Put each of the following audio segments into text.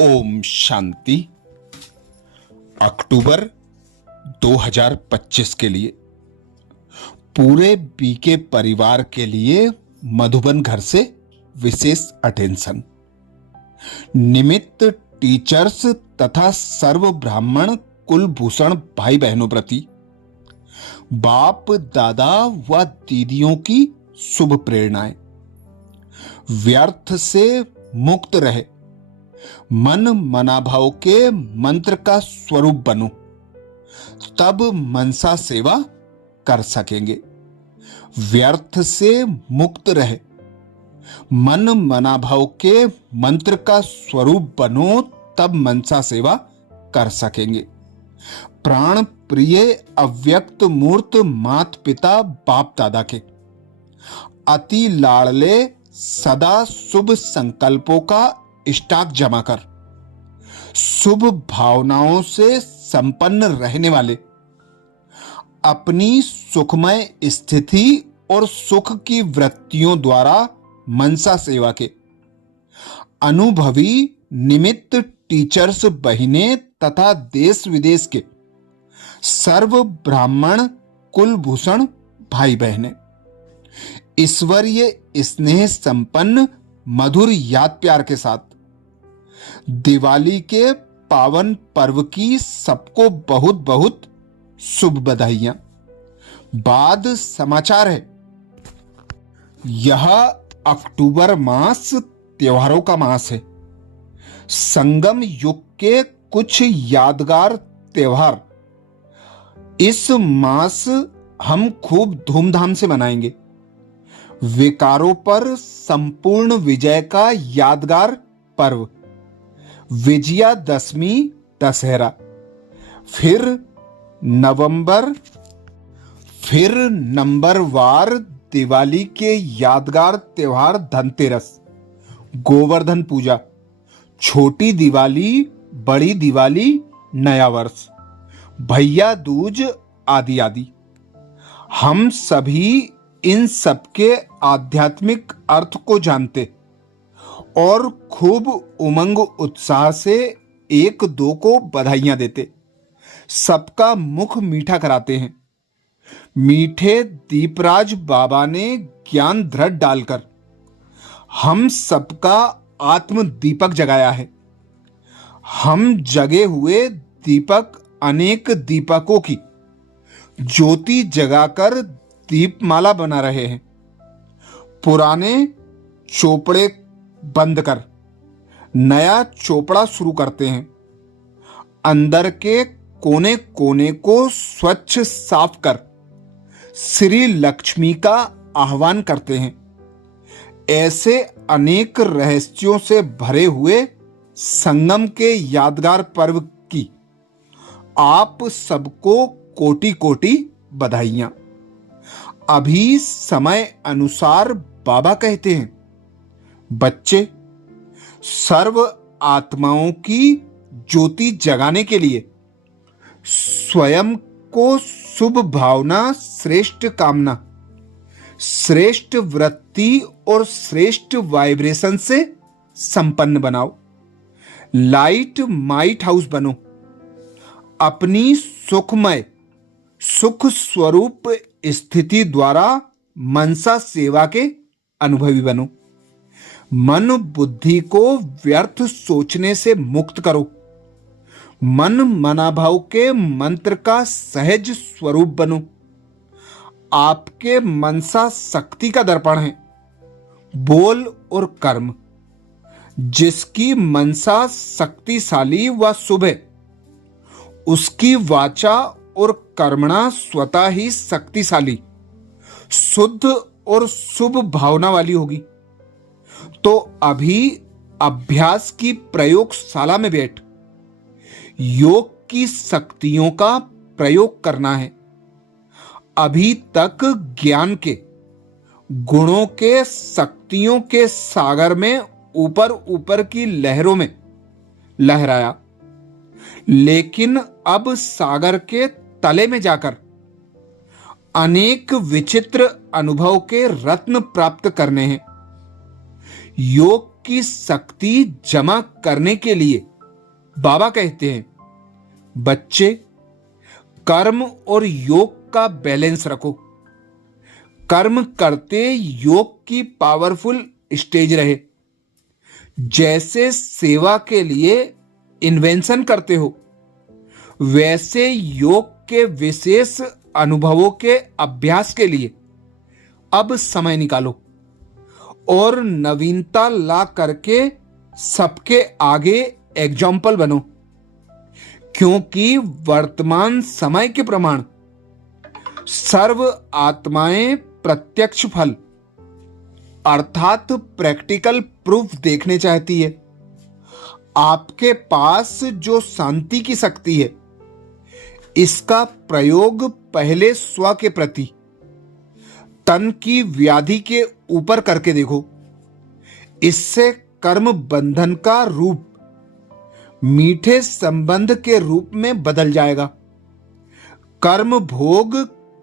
ओम शांति। अक्टूबर 2025 के लिए पूरे बीके परिवार के लिए मधुबन घर से विशेष अटेंशन। निमित्त टीचर्स तथा सर्व ब्राह्मण कुलभूषण भाई बहनों प्रति बाप दादा व दीदियों की शुभ प्रेरणाएं। व्यर्थ से मुक्त रहे, मन मनाभाव के मंत्र का स्वरूप बनो, तब मनसा सेवा कर सकेंगे। व्यर्थ से मुक्त रहे, मन मनाभाव के मंत्र का स्वरूप बनो, तब मनसा सेवा कर सकेंगे। प्राण प्रिय अव्यक्त मूर्त मात पिता बाप दादा के अति लाडले सदा शुभ संकल्पों का स्टॉक जमा कर शुभ भावनाओं से संपन्न रहने वाले, अपनी सुखमय स्थिति और सुख की वृत्तियों द्वारा मनसा सेवा के अनुभवी निमित्त टीचर्स बहिने तथा देश विदेश के सर्व ब्राह्मण कुलभूषण भाई बहने ईश्वरीय स्नेह संपन्न मधुर याद प्यार के साथ दिवाली के पावन पर्व की सबको बहुत बहुत शुभ बधाइयां। बाद समाचार है, यह अक्टूबर मास त्योहारों का मास है। संगम युग के कुछ यादगार त्योहार इस मास हम खूब धूमधाम से मनाएंगे। विकारों पर संपूर्ण विजय का यादगार पर्व विजयादशमी दशहरा, फिर नंबरवार दिवाली के यादगार त्योहार धनतेरस, गोवर्धन पूजा, छोटी दिवाली, बड़ी दिवाली, नया वर्ष, भैया दूज आदि आदि। हम सभी इन सबके आध्यात्मिक अर्थ को जानते और खूब उमंग उत्साह से एक दो को बधाइयां देते, सबका मुख मीठा कराते हैं। मीठे दीपराज बाबा ने ज्ञान दृढ़ डालकर हम सबका आत्म दीपक जगाया है। हम जगे हुए दीपक अनेक दीपकों की ज्योति जगाकर दीपमाला बना रहे हैं। पुराने चोपड़े बंद कर नया चोपड़ा शुरू करते हैं। अंदर के कोने कोने को स्वच्छ साफ कर श्री लक्ष्मी का आह्वान करते हैं। ऐसे अनेक रहस्यों से भरे हुए संगम के यादगार पर्व की आप सबको कोटि कोटि बधाइयां। अभी समय अनुसार बाबा कहते हैं, बच्चे, सर्व आत्माओं की ज्योति जगाने के लिए स्वयं को शुभ भावना, श्रेष्ठ कामना, श्रेष्ठ वृत्ति और श्रेष्ठ वाइब्रेशन से संपन्न बनाओ। लाइट माइट हाउस बनो। अपनी सुखमय सुख स्वरूप स्थिति द्वारा मनसा सेवा के अनुभवी बनो। मन बुद्धि को व्यर्थ सोचने से मुक्त करो। मन मनाभाव के मंत्र का सहज स्वरूप बनो। आपके मनसा शक्ति का दर्पण है, बोल और कर्म। जिसकी मनसा शक्तिशाली व शुभ है, उसकी वाचा और कर्मणा स्वतः ही शक्तिशाली, शुद्ध और शुभ भावना वाली होगी। तो अभी अभ्यास की प्रयोगशाला में बैठ योग की शक्तियों का प्रयोग करना है। अभी तक ज्ञान के गुणों के शक्तियों के सागर में ऊपर ऊपर की लहरों में लहराया, लेकिन अब सागर के तले में जाकर अनेक विचित्र अनुभव के रत्न प्राप्त करने हैं। योग की शक्ति जमा करने के लिए बाबा कहते हैं, बच्चे कर्म और योग का बैलेंस रखो। कर्म करते योग की पावरफुल स्टेज रहे। जैसे सेवा के लिए इन्वेंशन करते हो, वैसे योग के विशेष अनुभवों के अभ्यास के लिए अब समय निकालो और नवीनता ला करके सबके आगे एग्जाम्पल बनो। क्योंकि वर्तमान समय के प्रमाण सर्व आत्माएं प्रत्यक्ष फल अर्थात प्रैक्टिकल प्रूफ देखने चाहती है। आपके पास जो शांति की शक्ति है, इसका प्रयोग पहले स्व के प्रति तन की व्याधि के ऊपर करके देखो। इससे कर्म बंधन का रूप मीठे संबंध के रूप में बदल जाएगा। कर्म भोग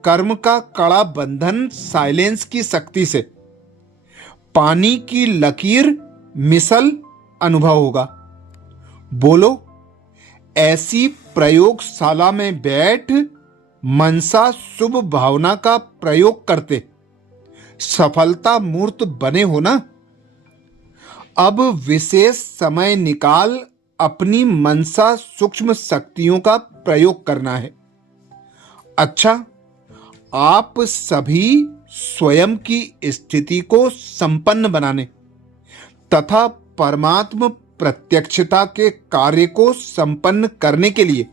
कर्म का कड़ा बंधन साइलेंस की शक्ति से पानी की लकीर मिसल अनुभव होगा। बोलो, ऐसी प्रयोगशाला में बैठ मनसा शुभ भावना का प्रयोग करते सफलता मूर्त बने हो ना। अब विशेष समय निकाल अपनी मनसा सूक्ष्म शक्तियों का प्रयोग करना है। अच्छा, आप सभी स्वयं की स्थिति को संपन्न बनाने तथा परमात्म प्रत्यक्षता के कार्य को संपन्न करने के लिए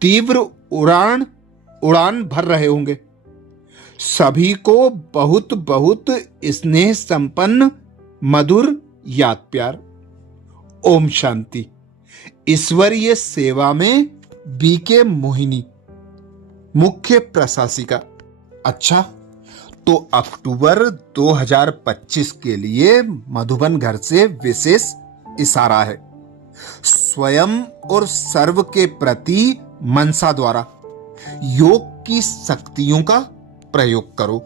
तीव्र उड़ान भर रहे होंगे। सभी को बहुत बहुत स्नेह संपन्न मधुर याद प्यार। ओम शांति। ईश्वरीय सेवा में बीके मोहिनी, मुख्य प्रशासिका। अच्छा, तो अक्टूबर 2025 के लिए मधुबन घर से विशेष इशारा है। स्वयं और सर्व के प्रति मनसा द्वारा योग की शक्तियों का प्रयोग करो,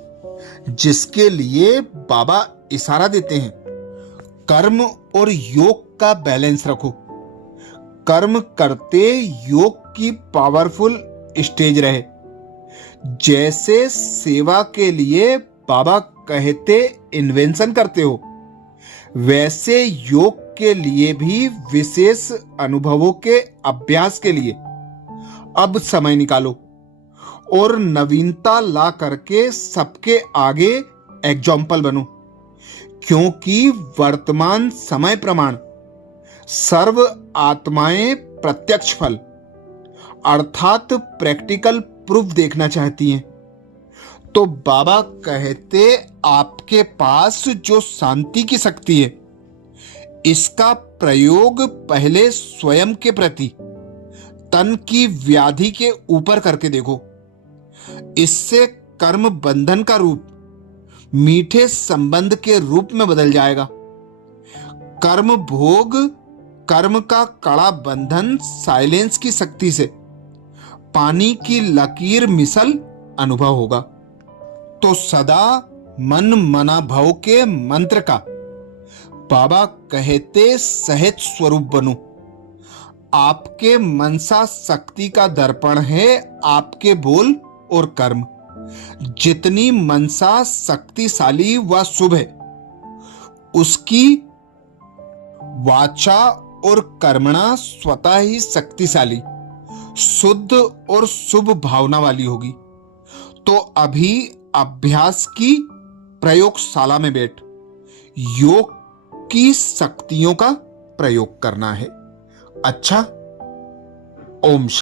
जिसके लिए बाबा इशारा देते हैं, कर्म और योग का बैलेंस रखो। कर्म करते योग की पावरफुल स्टेज रहे। जैसे सेवा के लिए बाबा कहते इन्वेंशन करते हो, वैसे योग के लिए भी विशेष अनुभवों के अभ्यास के लिए अब समय निकालो और नवीनता ला करके सबके आगे एग्जाम्पल बनो। क्योंकि वर्तमान समय प्रमाण सर्व आत्माएं प्रत्यक्ष फल अर्थात प्रैक्टिकल प्रूफ देखना चाहती हैं। तो बाबा कहते, आपके पास जो शांति की शक्ति है, इसका प्रयोग पहले स्वयं के प्रति तन की व्याधि के ऊपर करके देखो। इससे कर्म बंधन का रूप मीठे संबंध के रूप में बदल जाएगा। कर्म भोग कर्म का कड़ा बंधन साइलेंस की शक्ति से पानी की लकीर मिसल अनुभव होगा। तो सदा मन मना भव के मंत्र का बाबा कहते सहज स्वरूप बनो। आपके मनसा शक्ति का दर्पण है आपके बोल और कर्म। जितनी मनसा शक्तिशाली व शुभ है, उसकी वाचा और कर्मणा स्वतः ही शक्तिशाली, शुद्ध और शुभ भावना वाली होगी। तो अभी अभ्यास की प्रयोगशाला में बैठ योग की शक्तियों का प्रयोग करना है। अच्छा, ओम।